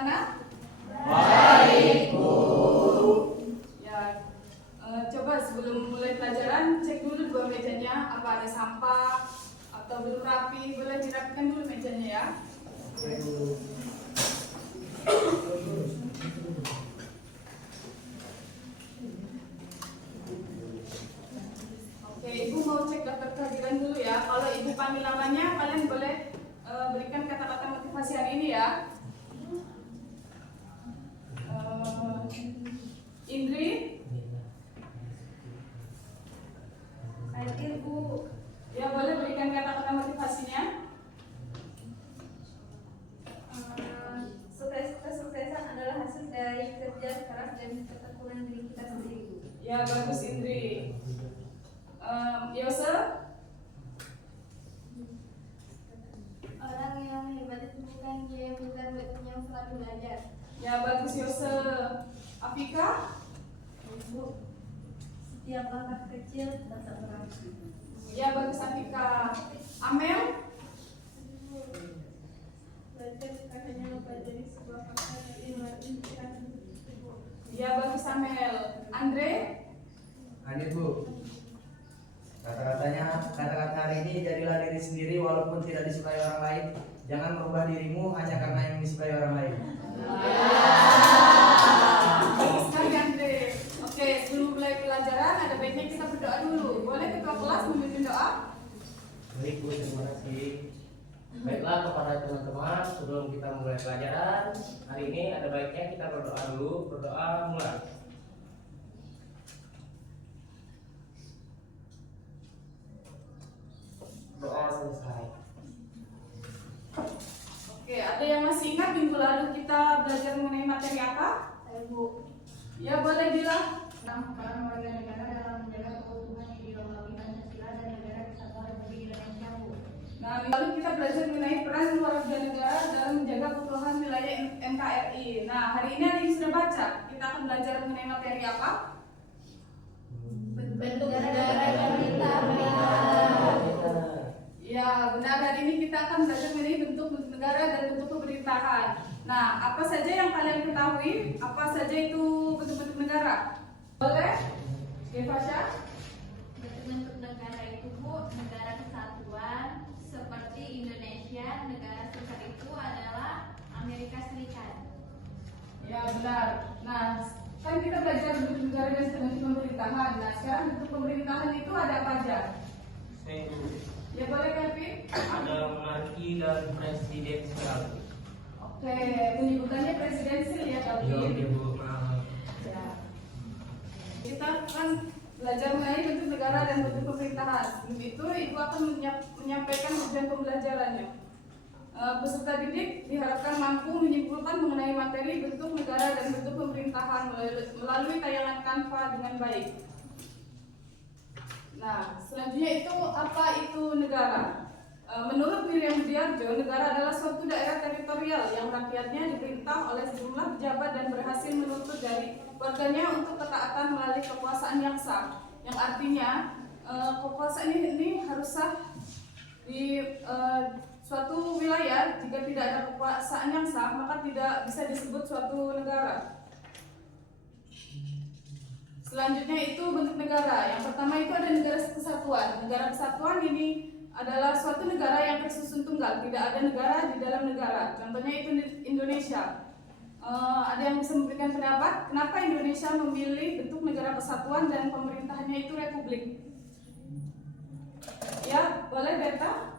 bagaimana? Baik, Bu. Ya, coba sebelum mulai pelajaran cek dulu dua mejanya apa ada sampah atau belum rapi, boleh dirapikan dulu mejanya ya. Oke, Ibu mau cek daftar kehadiran dulu ya. Kalau Ibu panggil namanya, kalian boleh berikan kata-kata motivasi hari ini ya. Indri, Hadir, Bu. ya boleh berikan kata-kata motivasinya. Kesuksesan adalah hasil dari kerja keras dan ketekunan diri kita sendiri, Bu. Ya bagus Indri. Yose, Orang yang hebat itu bukan dia yang selalu belajar. ya bagus Yose. Afika, Bu, setiap langkah kecil tetap berarti. ya bagus Afika. Amel, Belajar bukan hanya mempelajari sebuah fakta dari melalui pikiran. ya bagus Amel. Andre, Hadir, Bu. Kata-kata hari ini, jadilah diri sendiri walaupun tidak disukai orang lain. Jangan merubah dirimu hanya karena yang disukai orang lain. bagus sekali Andre. Oke, sebelum mulai pelajaran ada baiknya kita berdoa dulu. Boleh ketua kelas memimpin doa? Baik, Bu, terima kasih. Baiklah kepada teman-teman, sebelum kita mulai pelajaran hari ini ada baiknya kita berdoa dulu. Berdoa mulai. Doa selesai. Oke, ada yang masih ingat minggu lalu kita belajar mengenai materi apa? Ayo, Bu. Ya boleh bilang. Tentang peran warga negara dalam menjaga keutuhan ideologi Pancasila dan negara kesatuan Republik Indonesia, Bu. Nah, lalu kita belajar mengenai peran warga negara dalam menjaga keutuhan wilayah NKRI. Nah, hari ini ada yang sudah baca. Kita akan belajar mengenai materi apa? Bentuk negara yang kita Ya, benar. Hari ini kita akan belajar mengenai bentuk-bentuk negara dan bentuk pemerintahan. Nah, apa saja yang kalian ketahui? Apa saja itu bentuk-bentuk negara? Boleh? Fasya? bentuk negara itu, Bu, negara kesatuan seperti Indonesia. Negara serikat itu adalah Amerika Serikat. Ya, benar. Nah, kan kita belajar bentuk negara dan bentuk pemerintahan. Nah, sekarang bentuk pemerintahan itu ada apa aja? Ya, boleh Kevin? Ada monarki dan presidensial. Oke, penyebutannya presidensial ya, Kevin? Iya, Bu. Ya. Kita akan belajar mengenai bentuk negara dan bentuk pemerintahan. Sebelum itu, Ibu akan menyampaikan tujuan pembelajarannya. Peserta didik diharapkan mampu menyimpulkan mengenai materi bentuk negara dan bentuk pemerintahan melalui tayangan Canva dengan baik. Nah, selanjutnya itu apa itu negara? Menurut Miriam Widiarjo, negara adalah suatu daerah teritorial yang rakyatnya diperintah oleh sejumlah pejabat dan berhasil menuntut dari warganya untuk ketaatan melalui kekuasaan yang sah. Yang artinya kekuasaan ini harus sah di suatu wilayah. Jika tidak ada kekuasaan yang sah, maka tidak bisa disebut suatu negara. Selanjutnya itu bentuk negara. Yang pertama itu ada negara kesatuan. Negara kesatuan ini adalah suatu negara yang tersusun tunggal, tidak ada negara di dalam negara. Contohnya itu Indonesia. Ada yang bisa memberikan pendapat kenapa Indonesia memilih bentuk negara kesatuan dan pemerintahannya itu republik? Ya, boleh Berta?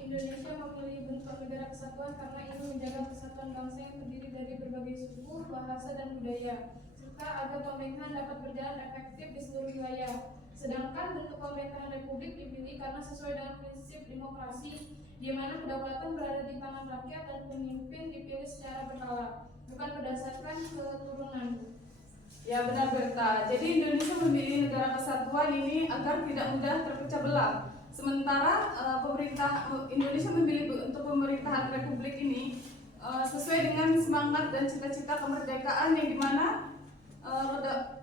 Indonesia memilih bentuk negara kesatuan karena ingin menjaga persatuan bangsa yang terdiri dari berbagai suku, bahasa, dan budaya, serta agar pemerintahan dapat berjalan efektif di seluruh wilayah. Sedangkan bentuk pemerintahan republik dipilih karena sesuai dengan prinsip demokrasi, di mana kedaulatan berada di tangan rakyat dan pemimpin dipilih secara berkala, bukan berdasarkan keturunan. Ya, benar Berta. Jadi Indonesia memilih negara kesatuan ini agar tidak mudah terpecah belah. Sementara pemerintah Indonesia memilih untuk pemerintahan republik ini sesuai dengan semangat dan cita-cita kemerdekaan yang dimana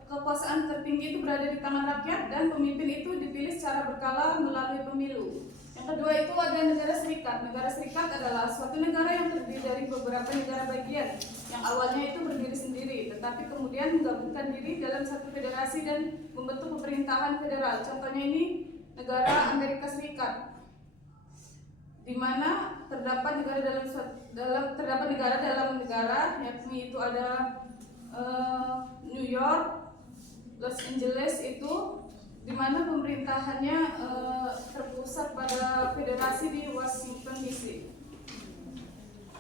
kekuasaan tertinggi itu berada di tangan rakyat dan pemimpin itu dipilih secara berkala melalui pemilu. Yang kedua itu ada negara serikat. Negara serikat adalah suatu negara yang terdiri dari beberapa negara bagian yang awalnya itu berdiri sendiri, tetapi kemudian menggabungkan diri dalam satu federasi dan membentuk pemerintahan federal. Contohnya ini negara Amerika Serikat, di mana terdapat negara dalam negara, yakni itu ada New York, Los Angeles itu, di mana pemerintahannya terpusat pada federasi di Washington DC.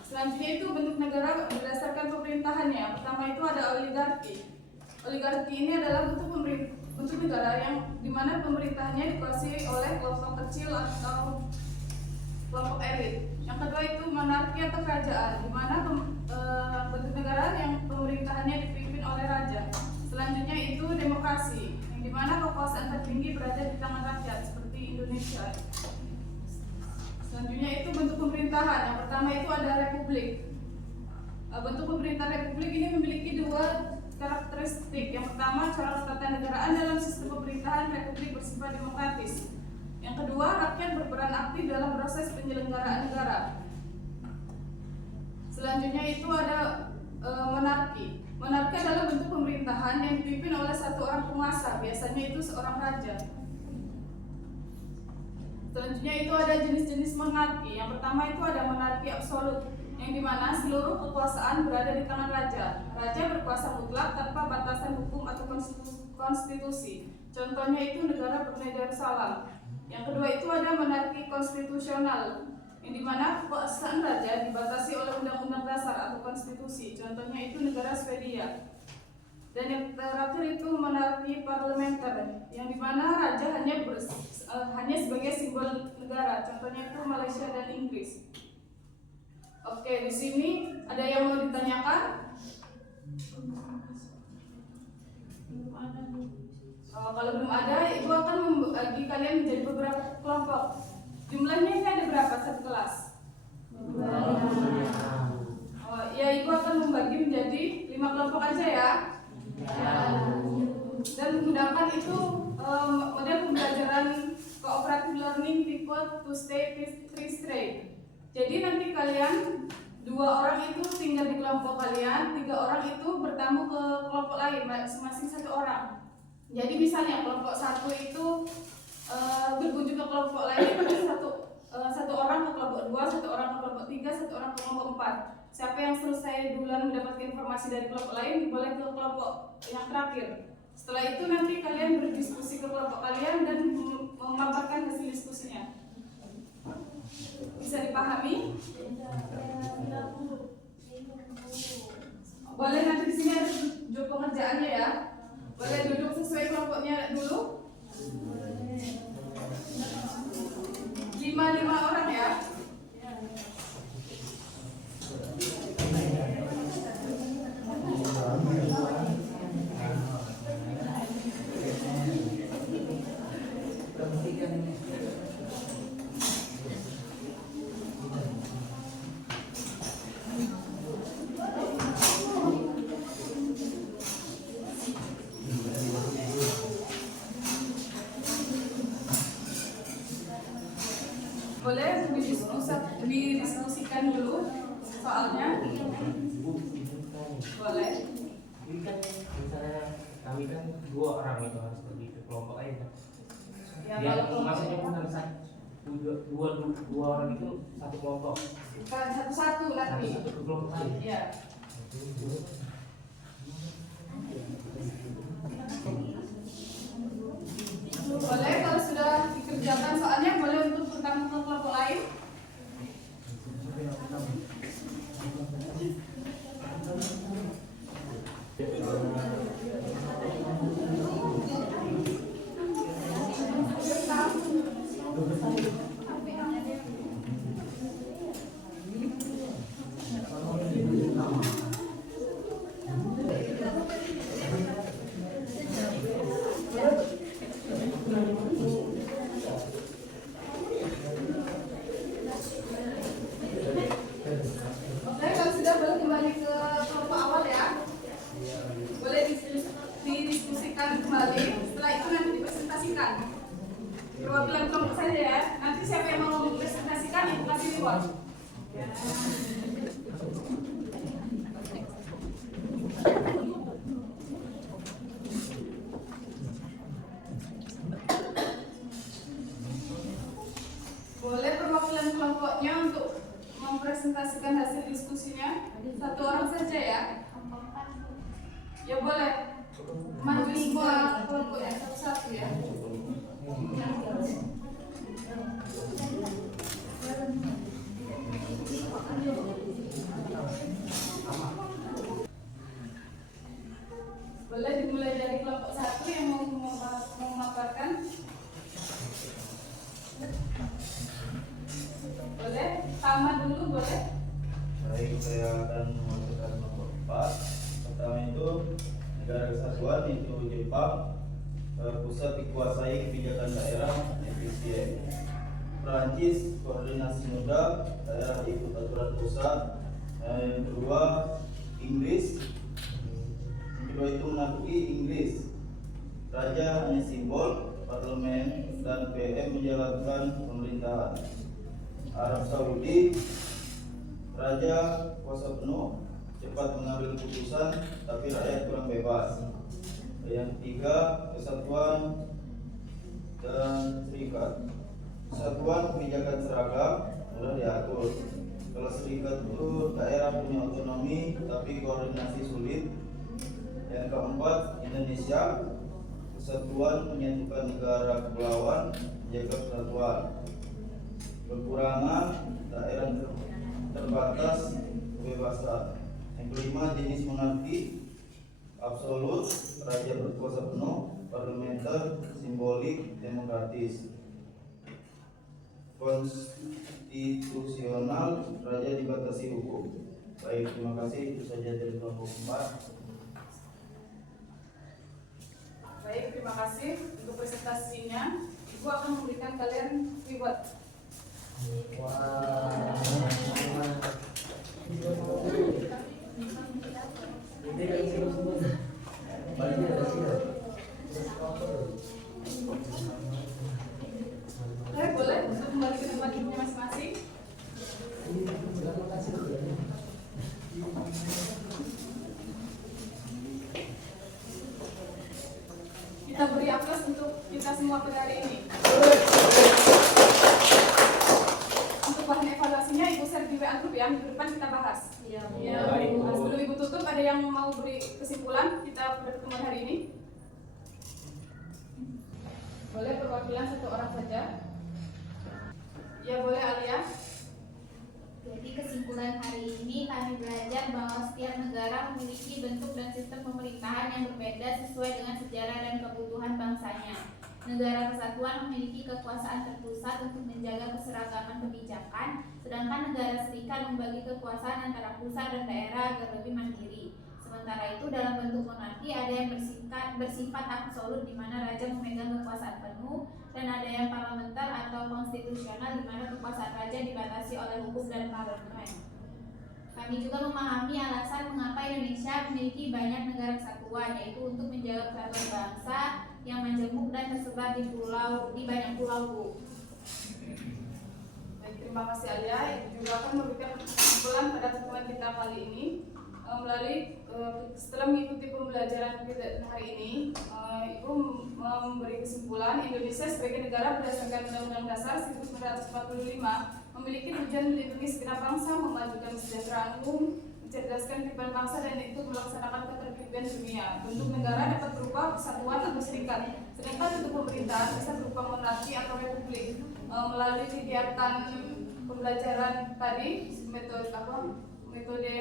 Selanjutnya itu bentuk negara berdasarkan pemerintahannya. Pertama itu ada oligarki. Oligarki ini adalah bentuk negara yang dimana pemerintahannya dikuasai oleh kelompok kecil atau kelompok elit. Yang kedua itu monarki atau kerajaan, di mana bentuk negara yang pemerintahannya dipimpin oleh raja. Selanjutnya itu demokrasi, yang dimana kekuasaan tertinggi berada di tangan rakyat seperti Indonesia. Selanjutnya itu bentuk pemerintahan. Yang pertama itu ada republik. Bentuk pemerintahan republik ini memiliki dua karakteristik. Yang pertama, corak ketatanegaraan dalam sistem pemerintahan republik bersifat demokratis. Yang kedua, rakyat berperan aktif dalam proses penyelenggaraan negara. Selanjutnya itu ada monarki. Monarki adalah bentuk pemerintahan yang dipimpin oleh satu orang penguasa, biasanya itu seorang raja. Selanjutnya itu ada jenis-jenis monarki. Yang pertama itu ada monarki absolut, yang dimana seluruh kekuasaan berada di tangan raja. Raja berkuasa mutlak tanpa batasan hukum atau konstitusi. Contohnya itu negara Brunei Darussalam. Yang kedua itu ada monarki konstitusional, yang dimana kekuasaan raja dibatasi oleh undang-undang dasar atau konstitusi. Contohnya itu negara Swedia. Dan yang terakhir itu monarki parlementer, yang dimana raja hanya sebagai simbol negara. Contohnya itu Malaysia dan Inggris. Oke, di sini ada yang mau ditanyakan? Kalau belum ada, ibu akan membagi kalian menjadi beberapa kelompok. Jumlahnya ini ada berapa satu kelas? Ya, ibu akan membagi menjadi 5 kelompok aja ya. Dan menggunakan itu model pembelajaran cooperative learning tipe 2 stay 3 stay. Jadi nanti kalian 2 orang itu tinggal di kelompok kalian, 3 orang itu bertamu ke kelompok lain, masing-masing 1 orang. Jadi misalnya kelompok 1 itu berkunjung ke kelompok lain, satu orang ke kelompok 2, 1 orang ke kelompok 3, 1 orang ke kelompok 4. Siapa yang selesai duluan mendapatkan informasi dari kelompok lain boleh ke kelompok yang terakhir. Setelah itu nanti kalian berdiskusi ke kelompok kalian dan memaparkan hasil diskusinya. Bisa dipahami? Boleh nanti di sini ada job pengerjaannya ya. Boleh duduk sesuai kelompoknya dulu. 5 orang ya. Boleh didiskusikan dulu soalnya. Boleh. Ini kan misalnya kami kan 2 orang itu harus pergi ke kelompok lain kan. Ya, Yang kalau maksudnya bukan dua orang itu satu kelompok. bukan satu-satu nanti. Satu ke kelompok lain. Iya. Boleh kalau sudah dikerjakan soalnya boleh untuk bertamu ke kelompok lain. orang saja ya. Keempat, Bu. Ya boleh. Maju semua kelompoknya satu-satu ya. Boleh dimulai dari kelompok satu yang mau memaparkan. Boleh, Tama dulu boleh. Baik, saya akan memaparkan nomor 4. Pertama itu negara kesatuan itu Jepang, pusat dikuasai kebijakan daerah efisien. Perancis koordinasi muda, daerah ikut aturan pusat. Yang kedua Inggris, yang kedua itu mengakui Inggris. Raja hanya simbol, parlemen dan PM menjalankan pemerintahan. Arab Saudi, raja kuasa penuh, cepat mengambil keputusan, tapi rakyat kurang bebas. Yang ketiga, kesatuan dan serikat. Kesatuan kebijakan seragam mudah diatur. Kalau serikat itu daerah punya otonomi, tapi koordinasi sulit. Yang keempat, Indonesia, kesatuan menyatukan negara kepulauan, menjaga persatuan. Kekurangan daerah terbatas, kebebasan. Yang kelima, jenis monarki absolut, raja berkuasa penuh, parlementer, simbolik, demokratis. Konstitusional, raja dibatasi hukum. Baik, terima kasih. Itu saja dari kelompok 4. Baik, terima kasih untuk presentasinya. Ibu akan memberikan kalian reward. Boleh untuk kembali ke tempat duduknya masing-masing. Kita beri aplaus untuk kita semua pada hari ini. Untuk bahan evaluasinya Ibu share di WA Group ya, minggu depan kita bahas. Ya, sebelum Ibu tutup, ada yang mau beri kesimpulan kita pertemuan hari ini? Boleh perwakilan satu orang saja. Ya boleh Alia. Jadi kesimpulan hari ini kami belajar bahwa setiap negara memiliki bentuk dan sistem pemerintahan yang berbeda sesuai dengan sejarah dan kebutuhan bangsanya. Negara kesatuan memiliki kekuasaan terpusat untuk menjaga keseragaman kebijakan, sedangkan negara serikat membagi kekuasaan antara pusat dan daerah agar lebih mandiri. Sementara itu dalam bentuk monarki ada yang bersifat absolut di mana raja memegang kekuasaan penuh, dan ada yang parlementer atau konstitusional di mana kekuasaan raja dibatasi oleh hukum dan parlemen. Kami juga memahami alasan mengapa Indonesia memiliki banyak negara kesatuan, yaitu untuk menjaga persatuan bangsa yang majemuk dan tersebar di banyak pulau, Bu. Baik, terima kasih Alia. Ibu juga akan memberikan kesimpulan pada pertemuan kita kali ini melalui setelah mengikuti pembelajaran kita hari ini. Ibu memberi kesimpulan Indonesia sebagai negara berdasarkan Undang-Undang Dasar 1945 memiliki tujuan melindungi segenap bangsa, memajukan kesejahteraan umum, mencerdaskan kehidupan bangsa, dan ikut melaksanakan ketertiban dunia. Bentuk negara dapat berupa persatuan atau serikat, sedangkan bentuk pemerintahan bisa berupa monarki atau republik. Melalui kegiatan pembelajaran tadi, metode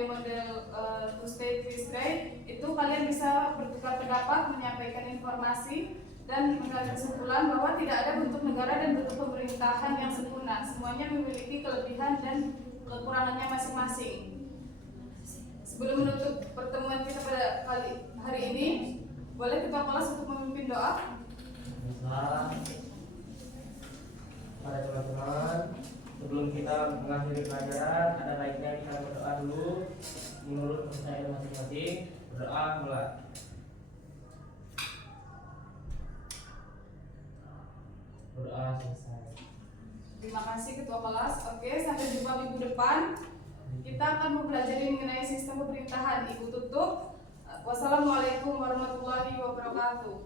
model two state three state, itu kalian bisa bertukar pendapat, menyampaikan informasi, dan mengambil kesimpulan bahwa tidak ada bentuk negara dan bentuk pemerintahan yang sempurna. Semuanya memiliki kelebihan dan kekurangannya masing-masing. Sebelum menutup pertemuan kita pada hari ini, boleh Ketua Kelas untuk memimpin doa. Pada teman-teman, sebelum kita mengakhiri pelajaran, ada baiknya kita berdoa dulu menurut kepercayaan masing-masing. Berdoa mulai. Berdoa selesai. Terima kasih Ketua Kelas. Oke, sampai jumpa minggu depan. Kita akan mempelajari mengenai sistem pemerintahan. Ibu tutup. Wassalamualaikum warahmatullahi wabarakatuh.